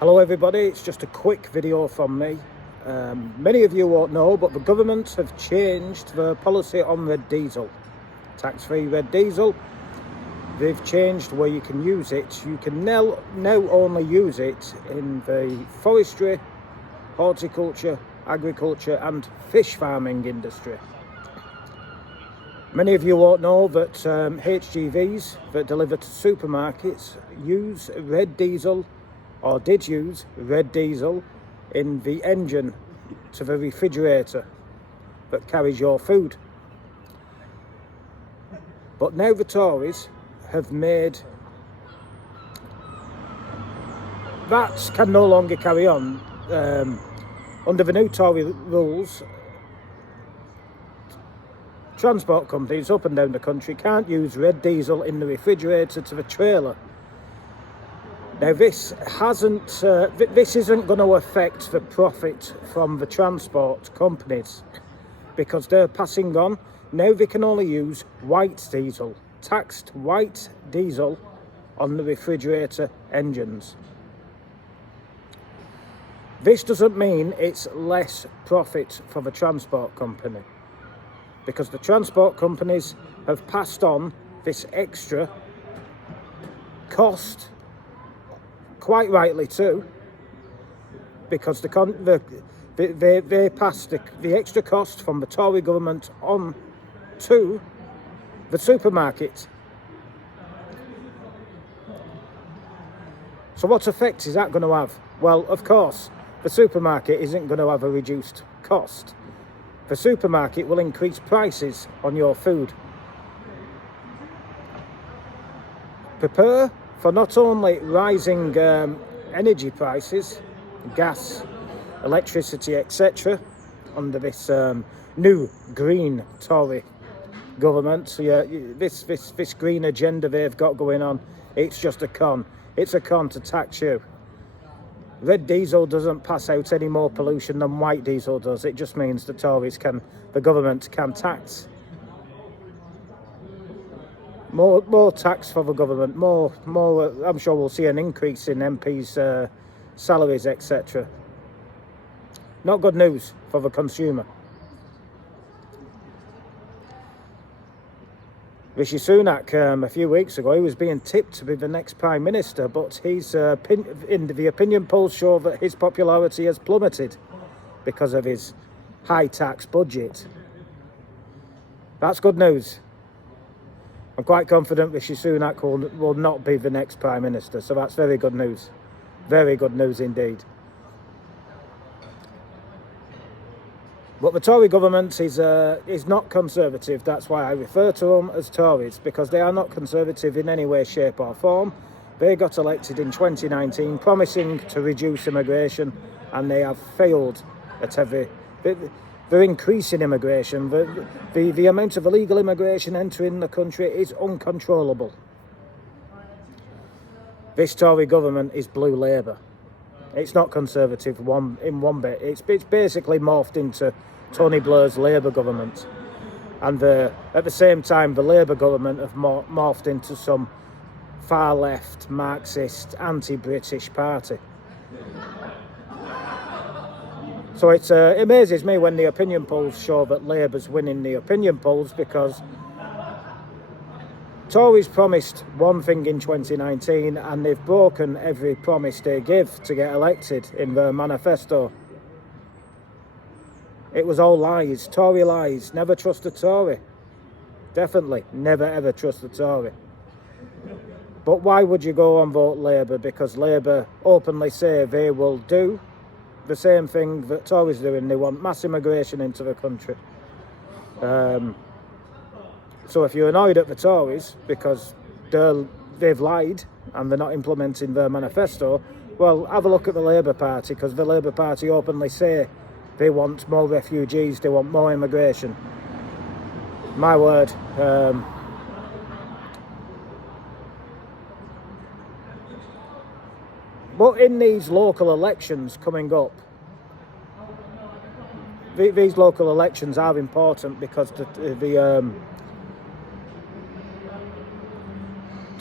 Hello everybody, it's just a quick video from me. Many of you won't know, but the government have changed the policy on red diesel. Tax-free red diesel. They've changed where you can use it. You can now only use it in the forestry, horticulture, agriculture and fish farming industry. Many of you won't know that HGVs that deliver to supermarkets use red diesel, or did use red diesel, in the engine to the refrigerator that carries your food. But now the Tories have made that can no longer carry on. Under the new Tory rules, transport companies up and down the country can't use red diesel in the refrigerator to the trailer. Now this isn't going to affect the profit from the transport companies, because they're passing on. Now they can only use white diesel, taxed white diesel on the refrigerator engines. This doesn't mean it's less profit for the transport company, because the transport companies have passed on this extra cost, quite rightly too, because they passed the extra cost from the Tory government on to the supermarket. So what effect is that going to have? Well, of course, the supermarket isn't going to have a reduced cost. The supermarket will increase prices on your food. Prepare for not only rising energy prices, gas, electricity, etc., under this new green Tory government. So yeah, this green agenda they've got going on, it's just a con. It's a con to tax you. Red diesel doesn't pass out any more pollution than white diesel does. It just means the government can tax. More tax for the government, more. I'm sure we'll see an increase in MPs' salaries, etc. Not good news for the consumer. Rishi Sunak, a few weeks ago, he was being tipped to be the next Prime Minister, but he's in the opinion polls show that his popularity has plummeted because of his high tax budget. That's good news. I'm quite confident Rishi Sunak will not be the next Prime Minister, so that's very good news. Very good news indeed. But the Tory government is not conservative. That's why I refer to them as Tories, because they are not conservative in any way, shape or form. They got elected in 2019 promising to reduce immigration, and they have failed at every... They're increasing immigration. The amount of illegal immigration entering the country is uncontrollable. This Tory government is blue Labour. It's not conservative in one bit. It's basically morphed into Tony Blair's Labour government. And at the same time, the Labour government have morphed into some far left, Marxist, anti-British party. So it amazes me when the opinion polls show that Labour's winning the opinion polls, because Tories promised one thing in 2019 and they've broken every promise they give to get elected in their manifesto. It was all lies, Tory lies. Never trust a Tory. Definitely never ever trust a Tory. But why would you go and vote Labour? Because Labour openly say they will do the same thing that Tories are doing. They want mass immigration into the country. So if you're annoyed at the Tories because they've lied and they're not implementing their manifesto, well, have a look at the Labour Party, because the Labour Party openly say they want more refugees, they want more immigration. My word. But in these local elections coming up, these local elections are important, because the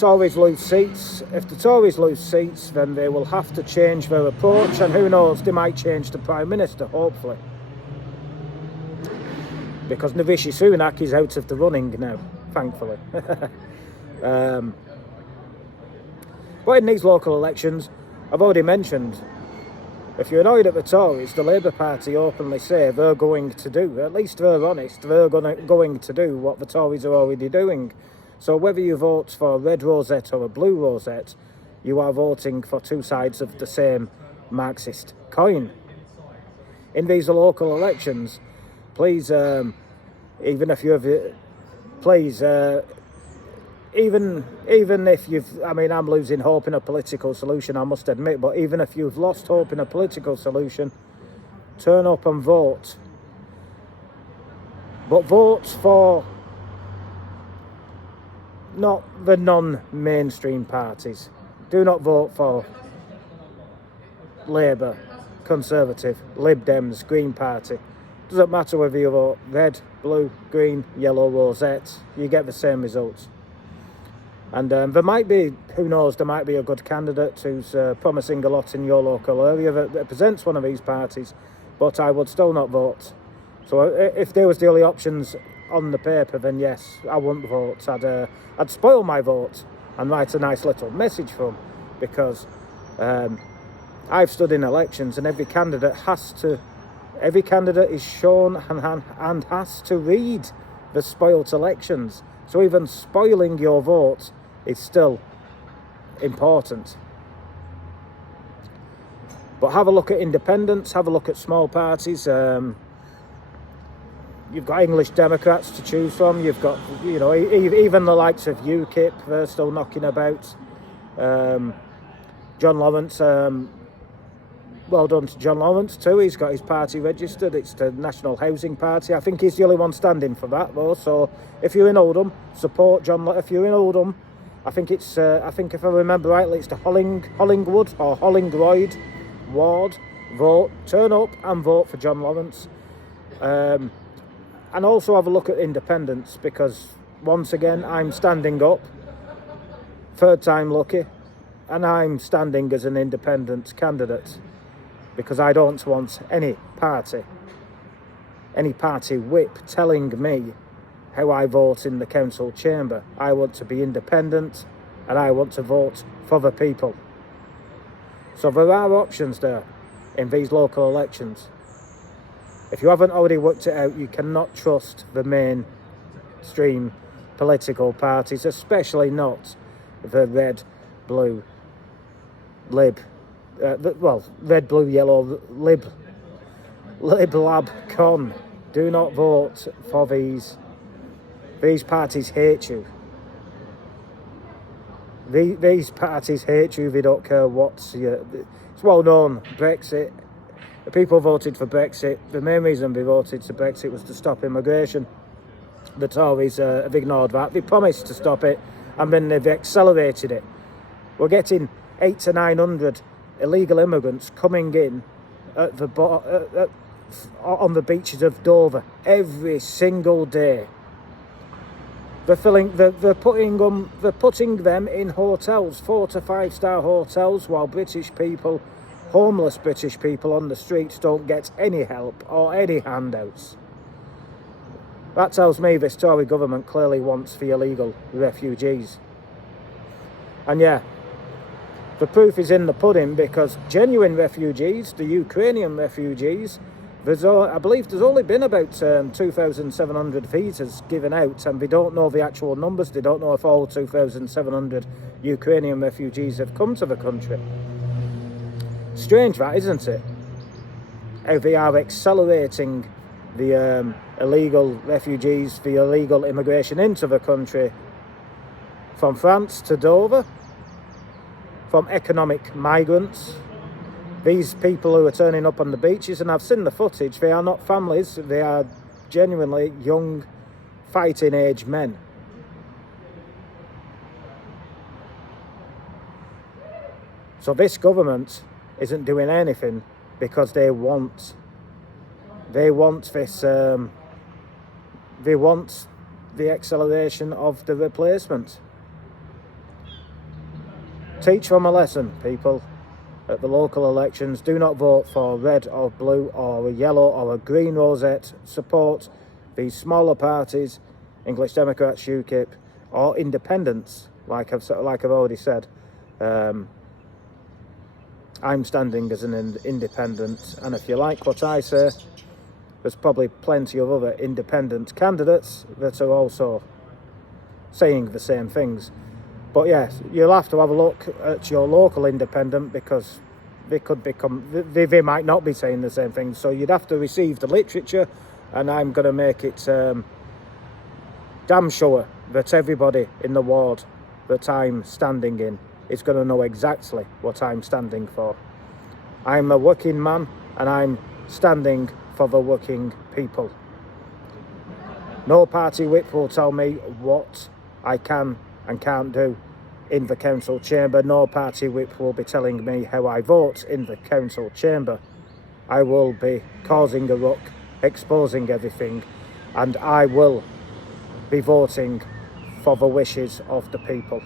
Tories lose seats, if the Tories lose seats, then they will have to change their approach, and who knows, they might change the Prime Minister, hopefully. Because Rishi Sunak is out of the running now, thankfully. But in these local elections, I've already mentioned, if you're annoyed at the Tories, the Labour Party openly say they're going to do, at least they're honest, they're going to do what the Tories are already doing. So whether you vote for a red rosette or a blue rosette, you are voting for two sides of the same Marxist coin. In these local elections, please, even if you have, please, even if you've, I mean, I'm losing hope in a political solution, I must admit, but even if you've lost hope in a political solution, turn up and vote. But vote for not the non-mainstream parties. Do not vote for Labour, Conservative, Lib Dems, Green Party. Doesn't matter whether you vote red, blue, green, yellow, rosette, you get the same results. And there might be, who knows, there might be a good candidate who's promising a lot in your local area that represents one of these parties, but I would still not vote. So if there was the only options on the paper, then yes, I wouldn't vote. I'd spoil my vote and write a nice little message for them, because I've stood in elections and every candidate is shown and has to read the spoilt elections. So even spoiling your vote is still important. But have a look at independents, have a look at small parties. You've got English Democrats to choose from. You've got, you know, even the likes of UKIP, they're still knocking about. John Lawrence, well done to John Lawrence too. He's got his party registered. It's the National Housing Party. I think he's the only one standing for that though. So if you're in Oldham, support John. If you're in Oldham, I think it's. I think if I remember rightly, it's the Hollingwood or Hollingroyd ward. Vote, turn up and vote for John Lawrence. And also have a look at independents, because once again I'm standing up, third time lucky, and I'm standing as an independent candidate, because I don't want any party whip telling me how I vote in the council chamber. I want to be independent and I want to vote for the people. So there are options there in these local elections. If you haven't already worked it out, you cannot trust the mainstream political parties, especially not the red, blue, lib, red, blue, yellow, lib, lab, con. Do not vote for these. These parties hate you. These parties hate you. They don't care what's your. It's well known. Brexit. The people voted for Brexit. The main reason they voted for Brexit was to stop immigration. The Tories have ignored that. They promised to stop it, and then they've accelerated it. We're getting 800 to 900 illegal immigrants coming in at the on the beaches of Dover every single day. They're putting them in hotels, 4 to 5 star hotels, while homeless British people on the streets don't get any help or any handouts. That tells me this Tory government clearly wants the illegal refugees. And yeah, the proof is in the pudding, because genuine refugees, the Ukrainian refugees, I believe there's only been about 2,700 visas given out, and they don't know the actual numbers. They don't know if all 2,700 Ukrainian refugees have come to the country. Strange that, isn't it? How they are accelerating the illegal refugees, the illegal immigration into the country from France to Dover, from economic migrants. These people who are turning up on the beaches, and I've seen the footage, they are not families, they are genuinely young, fighting age men. So this government isn't doing anything because they want this, they want the acceleration of the replacement. Teach them a lesson, people. At the local elections, do not vote for red or blue or a yellow or a green rosette. Support these smaller parties, English Democrats, UKIP, or independents, like I've already said. I'm standing as an independent, and if you like what I say, there's probably plenty of other independent candidates that are also saying the same things. But yes, you'll have to have a look at your local independent, because they might not be saying the same things. So you'd have to receive the literature, and I'm going to make it damn sure that everybody in the ward that I'm standing in is going to know exactly what I'm standing for. I'm a working man, and I'm standing for the working people. No party whip will tell me what I can and can't do in the council chamber. No party whip will be telling me how I vote in the council chamber. I will be causing a ruck, exposing everything, and I will be voting for the wishes of the people.